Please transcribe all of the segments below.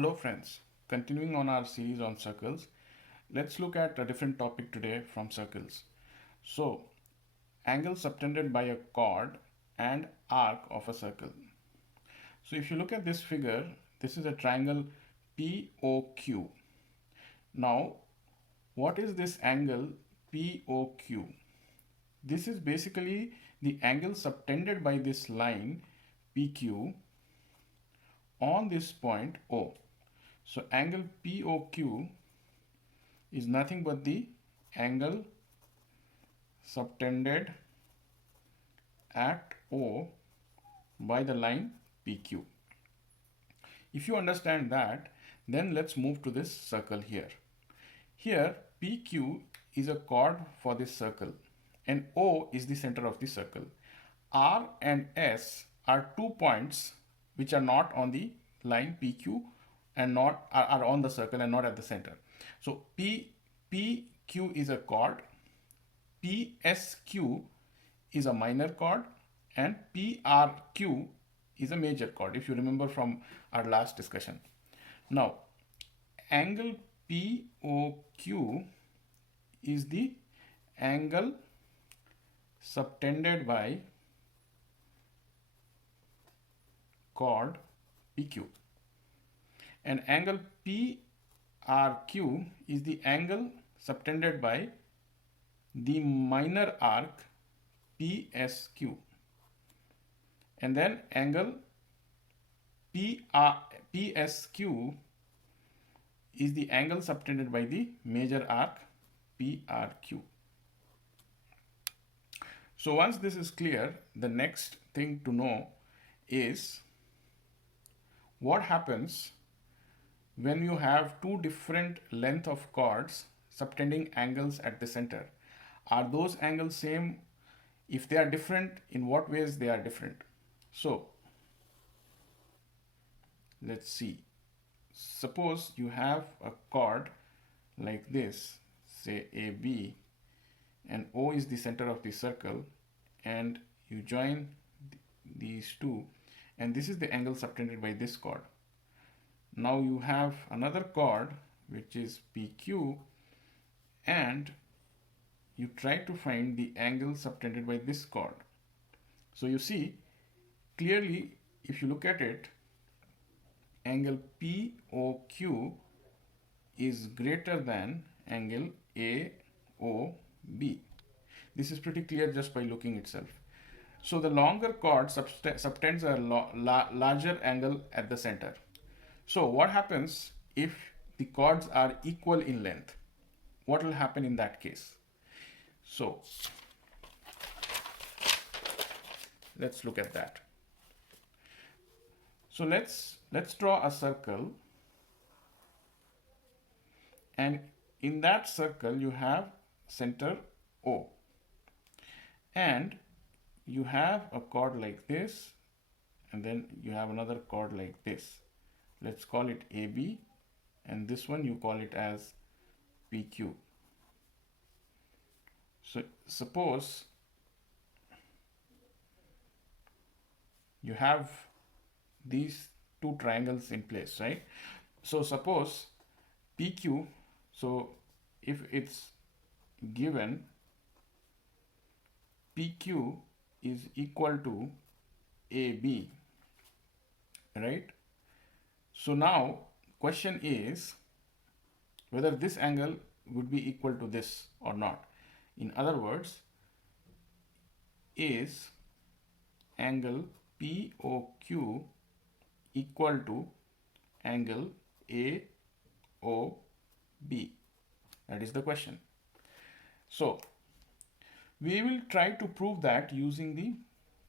Hello friends, continuing on our series on circles, let's look at a different topic today from circles. So, angle subtended by a chord and arc of a circle. So if you look at this figure, this is a triangle POQ. Now, what is this angle POQ? This is basically the angle subtended by this line PQ on this point O. So angle POQ is nothing but the angle subtended at O by the line PQ. If you understand that, then let's move to this circle here. Here PQ is a chord for this circle and O is the center of the circle. R and S are 2 points which are not on the line PQ and not are on the circle and not at the center. So PQ is a chord, PSQ is a minor chord, and PRQ is a major chord, if you remember from our last discussion. Now, angle POQ is the angle subtended by chord PQ, and angle PRQ is the angle subtended by the minor arc PSQ, and then angle PSQ is the angle subtended by the major arc PRQ. So once this is clear, the next thing to know is what happens when you have two different length of chords subtending angles at the center. Are those angles same? If they are different, in what ways they are different? So let's see. Suppose you have a chord like this, say AB, and O is the center of the circle, and you join these two, and this is the angle subtended by this chord. Now you have another chord which is PQ, and you try to find the angle subtended by this chord. So you see clearly, if you look at it, angle POQ is greater than angle AOB. This is pretty clear just by looking itself. So the longer chord subtends a larger angle at the center. So what happens if the chords are equal in length? What will happen in that case? So let's look at that. So let's draw a circle, and in that circle you have center O, and you have a chord like this, and then you have another chord like this. Let's call it AB, and this one you call it as PQ. So suppose you have these two triangles in place, right? So suppose PQ, so if it's given PQ is equal to AB, right? So now question is whether this angle would be equal to this or not. In other words, is angle POQ equal to angle AOB? That is the question. So we will try to prove that using the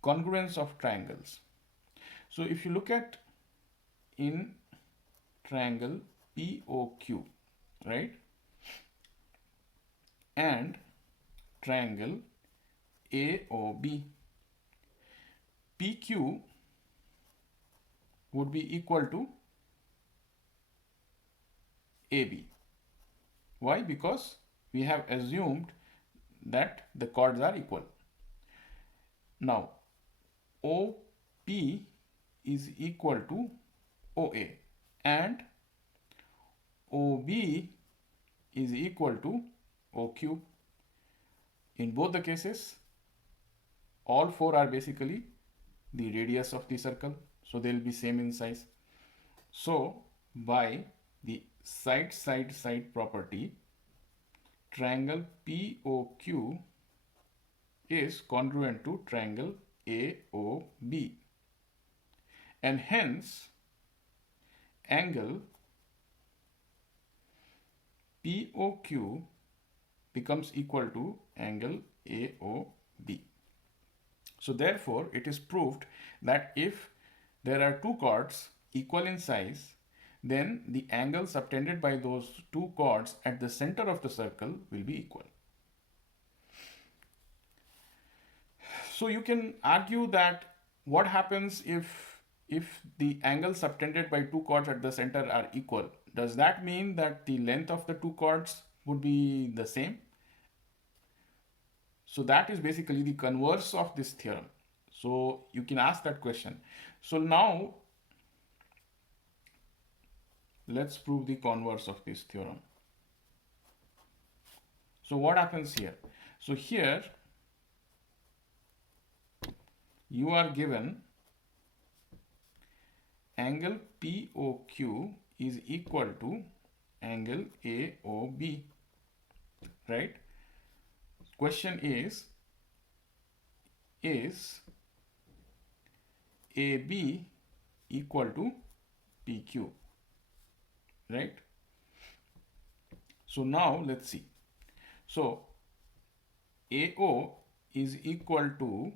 congruence of triangles. So if you look at in triangle POQ, right, and triangle AOB, PQ would be equal to AB. Why? Because we have assumed that the chords are equal. Now OP is equal to OA, and OB is equal to OQ. In both the cases, all four are basically the radius of the circle, so they'll be same in size. So by the side property, triangle POQ is congruent to triangle AOB, and hence angle POQ becomes equal to angle AOB. So therefore it is proved that if there are two chords equal in size, then the angle subtended by those two chords at the center of the circle will be equal. So you can argue that what happens if the angle subtended by two chords at the center are equal? Does that mean that the length of the two chords would be the same? So that is basically the converse of this theorem. So you can ask that question. So now let's prove the converse of this theorem. So what happens here? So here you are given angle POQ is equal to angle AOB, right? Question is AB equal to PQ, right? So now let's see. So AO is equal to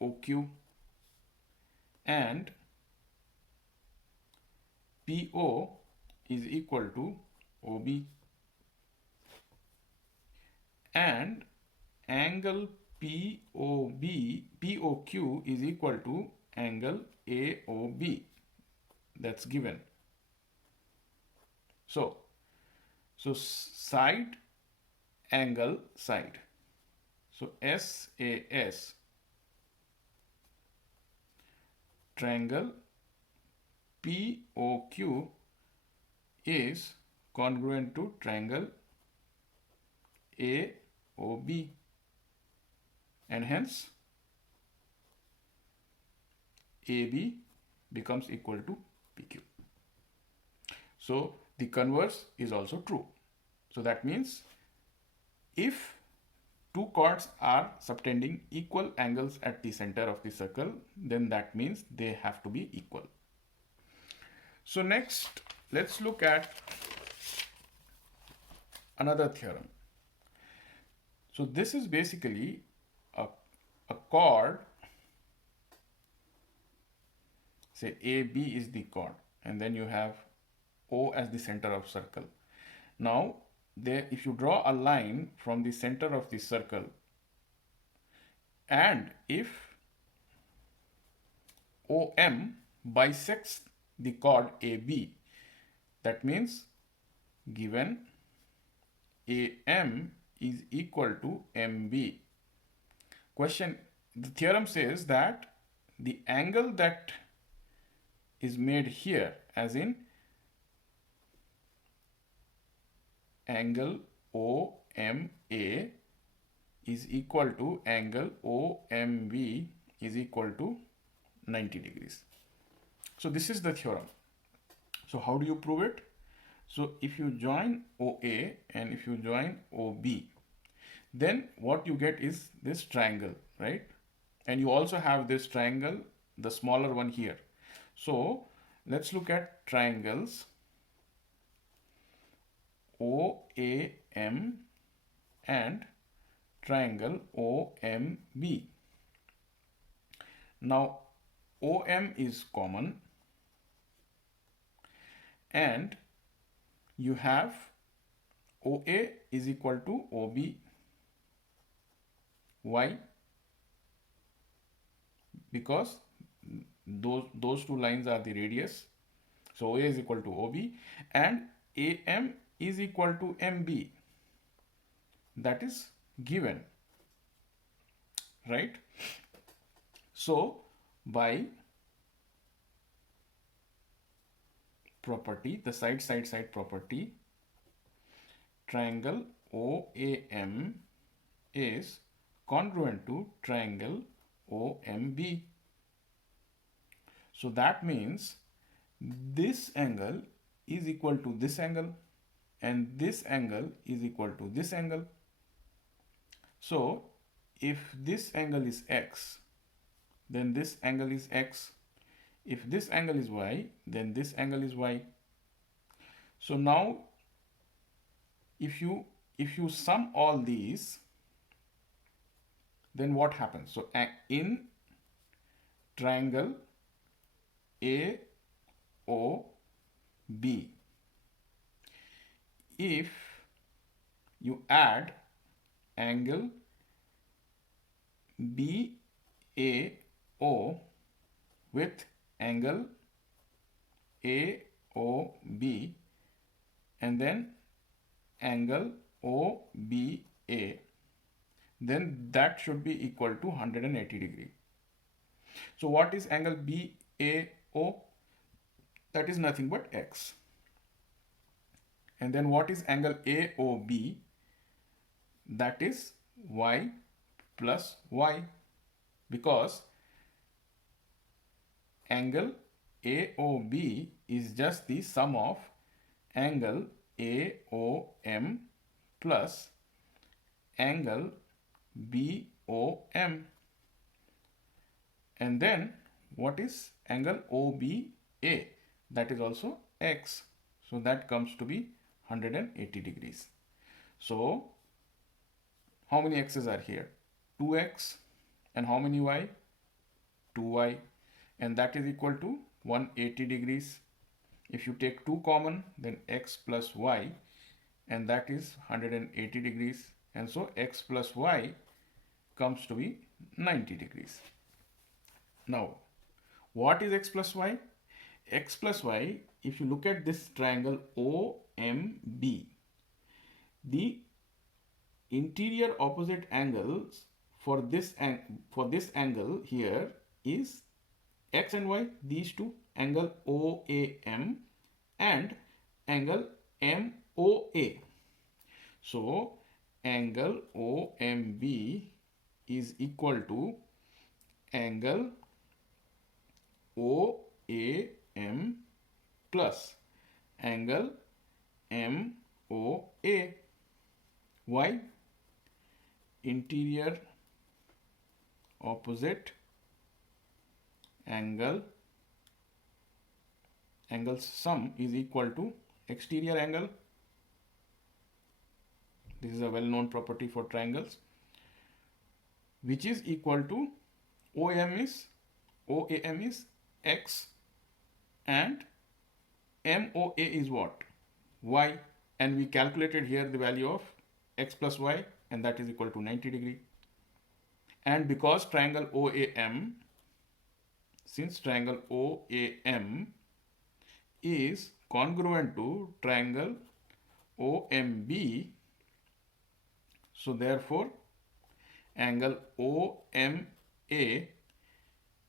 OQ and PO is equal to OB, and angle POQ is equal to angle AOB. That's given. So side angle side. So SAS triangle POQ is congruent to triangle AOB, and hence AB becomes equal to PQ. So the converse is also true. So that means if two chords are subtending equal angles at the center of the circle, then that means they have to be equal. So next, let's look at another theorem. So this is basically a chord. Say AB is the chord, and then you have O as the center of circle. Now, if you draw a line from the center of the circle, and if OM bisects the chord AB, that means given AM is equal to MB. The theorem says that the angle that is made here, as in angle OMA is equal to angle OMB is equal to 90 degrees. So this is the theorem. So how do you prove it? So if you join OA and if you join OB, then what you get is this triangle, right? And you also have this triangle, the smaller one here. So let's look at triangles OAM and triangle OMB. Now OM is common, and you have OA is equal to OB. Why? Because those two lines are the radius. So OA is equal to OB, and AM is equal to MB. That is given, right? So by property, the side property, triangle OAM is congruent to triangle OMB. So that means this angle is equal to this angle and this angle is equal to this angle. So if this angle is x, then this angle is x. If this angle is y, then this angle is y. So now if you sum all these, then what happens? So in triangle AOB, if you add angle BAO with angle AOB and then angle OBA, then that should be equal to 180 degree. So what is angle BAO? That is nothing but x. And then what is angle AOB? That is y plus y, because angle AOB is just the sum of angle AOM plus angle BOM. And then what is angle OBA? That is also x. So that comes to be 180 degrees. So how many x's are here? 2x. And how many y? 2y. And that is equal to 180 degrees. If you take 2 common, then x plus y, and that is 180 degrees. And so x plus y comes to be 90 degrees. Now, what is x plus y? X plus y, if you look at this triangle OMB, the interior opposite angles for this angle here is x and y, these two, angle OAM and angle MOA. So angle OMB is equal to angle OAM plus angle MOA. Why? Interior opposite angle sum is equal to exterior angle. This is a well-known property for triangles, which is equal to OAM is x and MOA is what? Y. And we calculated here the value of x plus y, and that is equal to 90 degree. And because triangle OAM, since triangle OAM is congruent to triangle OMB, so therefore angle OMA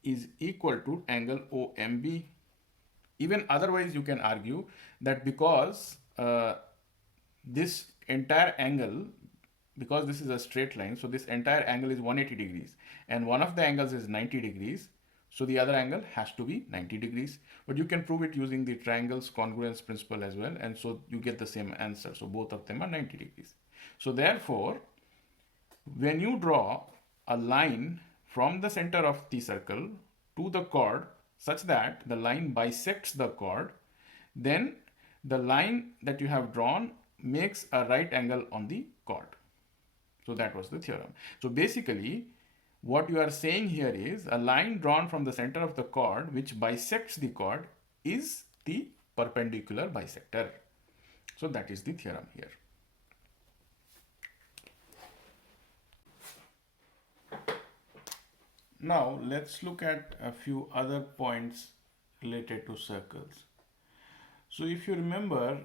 is equal to angle OMB. Even otherwise you can argue that because this entire angle, because this is a straight line, so this entire angle is 180 degrees and one of the angles is 90 degrees, so the other angle has to be 90 degrees. But you can prove it using the triangles congruence principle as well, and so you get the same answer. So both of them are 90 degrees. So therefore, when you draw a line from the center of the circle to the chord such that the line bisects the chord, then the line that you have drawn makes a right angle on the chord. So that was the theorem. So basically, what you are saying here is a line drawn from the center of the chord which bisects the chord is the perpendicular bisector. So that is the theorem here. Now let's look at a few other points related to circles. So if you remember,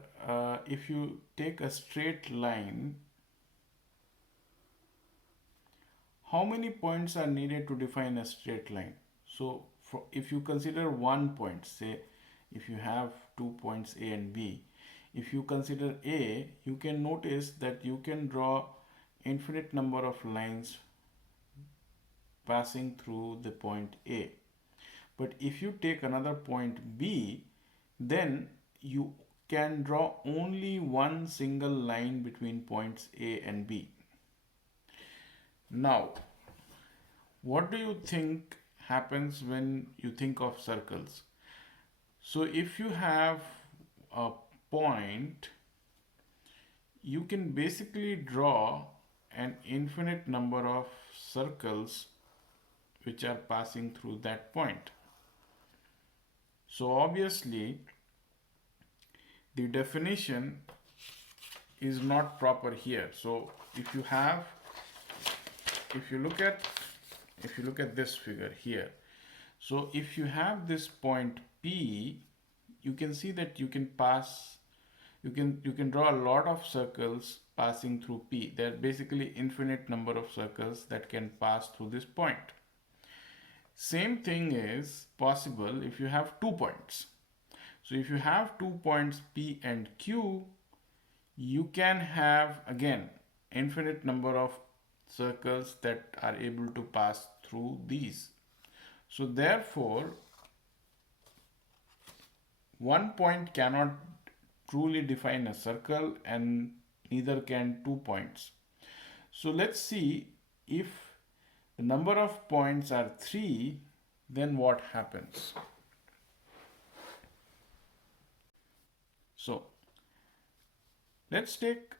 if you take a straight line, how many points are needed to define a straight line? So if you consider one point, say if you have 2 points A and B, if you consider A, you can notice that you can draw infinite number of lines passing through the point A. But if you take another point B, then you can draw only one single line between points A and B. Now, what do you think happens when you think of circles? So if you have a point, you can basically draw an infinite number of circles which are passing through that point. So obviously the definition is not proper here. So if you look at this figure here, so if you have this point P, you can see that you can draw a lot of circles passing through P. There are basically infinite number of circles that can pass through this point. Same thing is possible if you have 2 points. So if you have 2 points P and Q, you can have again infinite number of circles that are able to pass through these. So therefore, one point cannot truly define a circle, and neither can 2 points. So let's see, if the number of points are 3, then what happens? So let's take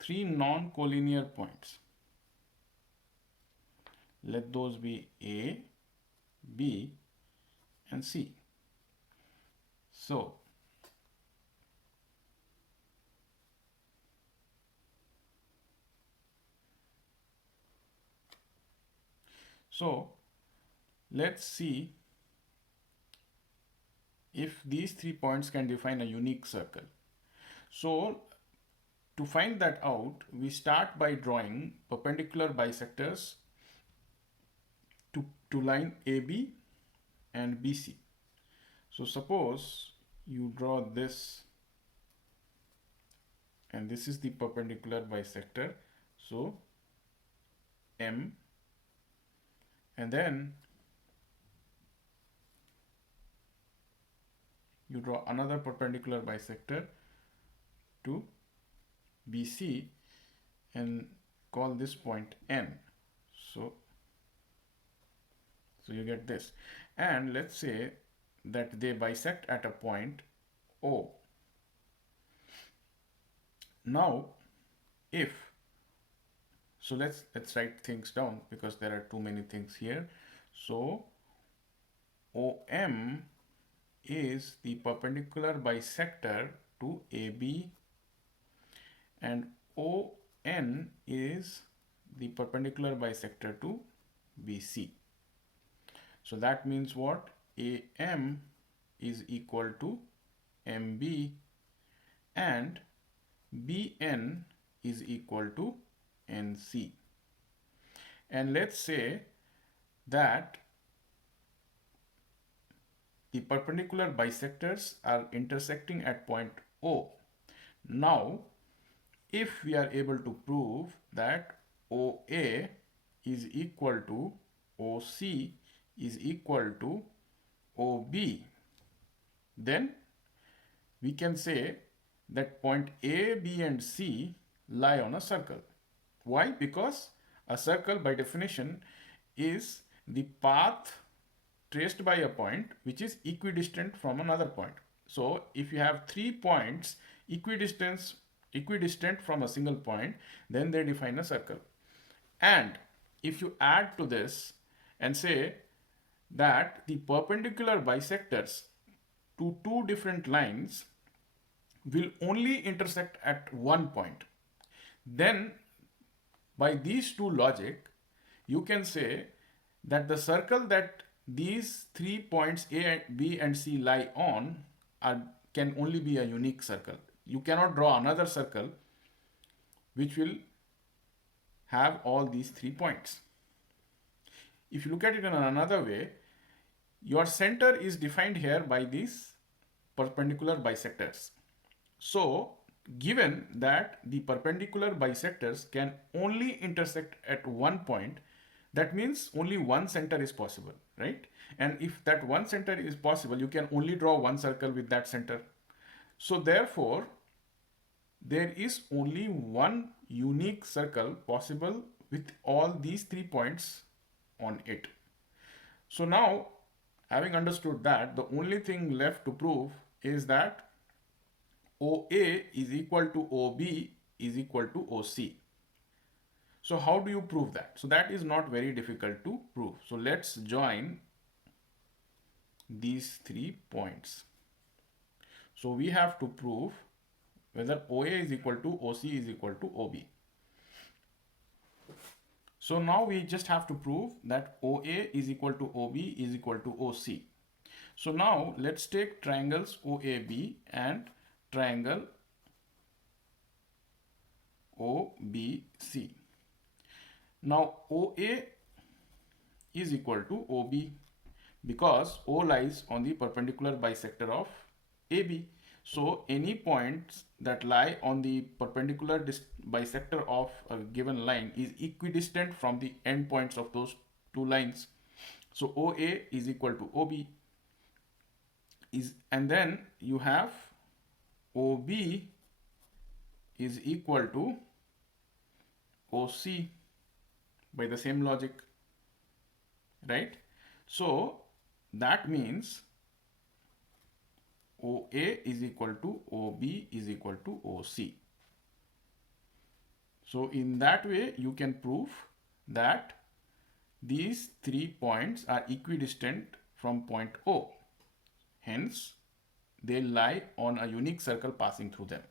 3 non-collinear points. Let those be A, B, and C. So let's see if these 3 points can define a unique circle. So to find that out, we start by drawing perpendicular bisectors to line AB and BC. So suppose you draw this, and this is the perpendicular bisector, so M, and then you draw another perpendicular bisector to BC and call this point N. So you get this, and let's say that they bisect at a point O. Now let's write things down because there are too many things here. So OM is the perpendicular bisector to AB, and ON is the perpendicular bisector to BC. So that means what? AM is equal to MB and BN is equal to NC. And let's say that the perpendicular bisectors are intersecting at point O. Now, if we are able to prove that OA is equal to OC is equal to OB, then we can say that point A, B, and C lie on a circle. Why? Because a circle by definition is the path traced by a point which is equidistant from another point. So if you have 3 points equidistant from a single point, then they define a circle. And if you add to this and say that the perpendicular bisectors to 2 different lines will only intersect at one point, then by these two logic, you can say that the circle that these 3 points A, B, and C lie on can only be a unique circle. You cannot draw another circle which will have all these 3 points. If you look at it in another way, your center is defined here by this perpendicular bisectors. So, given that the perpendicular bisectors can only intersect at one point, that means only one center is possible, right? And if that one center is possible, you can only draw one circle with that center. So therefore, there is only one unique circle possible with all these 3 points on it. So now, having understood that, the only thing left to prove is that OA is equal to OB is equal to OC. So how do you prove that? So that is not very difficult to prove. So let's join these 3 points. So we have to prove whether OA is equal to OC is equal to OB. So now we just have to prove that OA is equal to OB is equal to OC. So now let's take triangles OAB and triangle OBC. Now OA is equal to OB because O lies on the perpendicular bisector of AB. So any points that lie on the perpendicular bisector of a given line is equidistant from the endpoints of those two lines. So OA is equal to OB and then you have OB is equal to OC by the same logic, right? So that means OA is equal to OB is equal to OC. So in that way you can prove that these 3 points are equidistant from point O. Hence, they lie on a unique circle passing through them.